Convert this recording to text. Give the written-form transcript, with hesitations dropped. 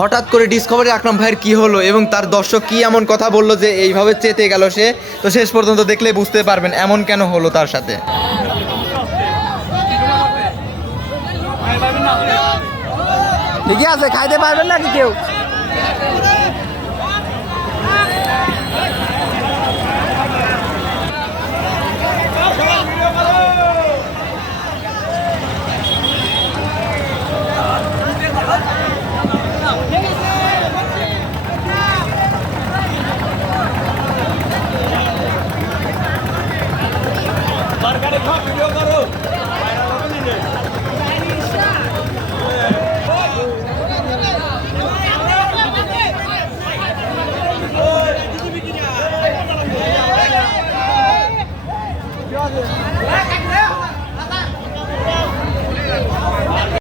হঠাৎ করে ডিসকভারি আকরাম ভাইয়ের কি হলো এবং তার দর্শক কি এমন কথা বললো যে এইভাবে চেতে গেল সে, তো শেষ পর্যন্ত দেখলে বুঝতে পারবেন এমন কেন হলো তার সাথে। ঠিকই আছে, খাইতে পারবেন নাকি কেউ?